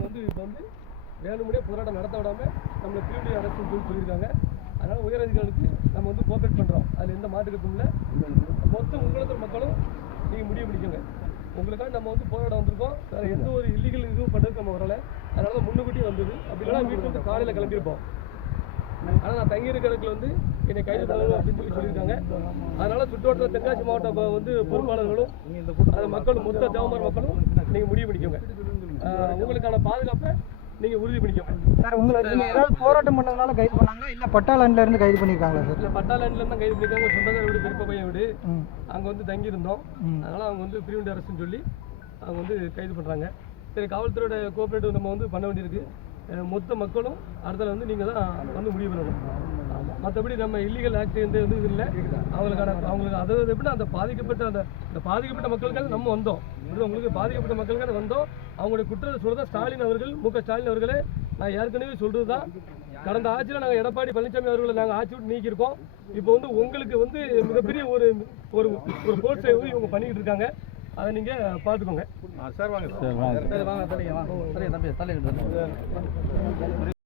வந்து இப்போ வந்து வேணுமுடியே போராட்டம் நடத்த விடாம நம்மளை திருடி அரசு சொல்லி சொல்லியிருக்காங்க. அதனால உயரதிகாரிகளுக்கு நம்ம வந்து கோஆப்ரேட் பண்றோம். அதுல எந்த மாட்டுக்கட்டும் இல்லை. மொத்த உங்களத்தூர் மக்களும் நீங்க முடிவு பண்ணிக்கோங்க. உங்களுக்காக நம்ம வந்து போராட வந்திருக்கோம். வேற எந்த ஒரு இல்லீகல் இதுவும் பண்ணுறதுக்கு நம்ம வரல. அதனால தான் முன்னுக்கூட்டி வந்தது. அப்படி இல்லைனா வீட்டு வந்து காலையில் கிளம்பியிருப்போம். ஆனால் நான் தங்கி இருக்கிற இடத்துல வந்து என்னை கைது பண்ணணும் அப்படின்னு சொல்லி சொல்லியிருக்காங்க. அதனால சுற்றுவட்டார தென்காசி மாவட்ட வந்து பொறுப்பாளர்களும் அது மக்களும் மொத்த தேவமார் மக்களும் நீங்கள் முடிவு பண்ணிக்கோங்க. உங்களுக்கான பாதுகாப்பை நீங்கள் உறுதி பண்ணிக்கோங்க. சார் உங்களை நீங்க ஏதாவது போராட்டம் பண்ணதுனால கைது பண்ணாங்களா? இல்ல பட்டாளன்ல இருந்து கைது பண்ணிருக்காங்களா சார்? இல்லை பட்டாளன்ல கைது பண்ணிருக்காங்க. ஒரு சொந்தக்கார வீடு பெரியப்பா பையன் வீடு. அங்கே வந்து தங்கியிருந்தோம். அதனால் அவங்க வந்து பிரிவெண்ட் அரசுன்னு சொல்லி அவங்க வந்து கைது பண்ணுறாங்க சரி காவல்துறையோட கோஆப்ரேட்டிவ் நம்ம வந்து பண்ண வேண்டியிருக்கு. மொத்த மக்களும் அடுத்தல வந்து நீங்கள் தான் வந்து முடிவு பண்ணணும். மற்றபடி நம்ம இல்லீகல் ஆக்ட் எந்த இது இல்லை. அவங்களுக்கான அவங்களுக்கு அதாவது எப்படின்னா அந்த பாதிக்கப்பட்ட அந்த இந்த பாதிக்கப்பட்ட மக்களுக்காக நம்ம வந்தோம். உங்களுக்கு பாதிக்கப்பட்ட மக்களுக்காக வந்தோம். அவங்களுடைய குற்றத்தை சொல்கிறதா ஸ்டாலின் அவர்கள் மு க ஸ்டாலின் அவர்களே. நான் ஏற்கனவே சொல்கிறது தான் கடந்த ஆட்சியில் நாங்கள் எடப்பாடி பழனிசாமி அவர்களை நாங்கள் ஆட்சி விட்டு நீக்கியிருக்கோம். இப்போ வந்து உங்களுக்கு வந்து மிகப்பெரிய ஒரு ஒரு ஒரு போர்ட் வந்து இவங்க பண்ணிக்கிட்டு இருக்காங்க. அதை நீங்கள் பார்த்துக்கோங்க. சார் வாங்க சரி. வாங்க. தலைங்க வாங்க சரி தம்பி தலைங்க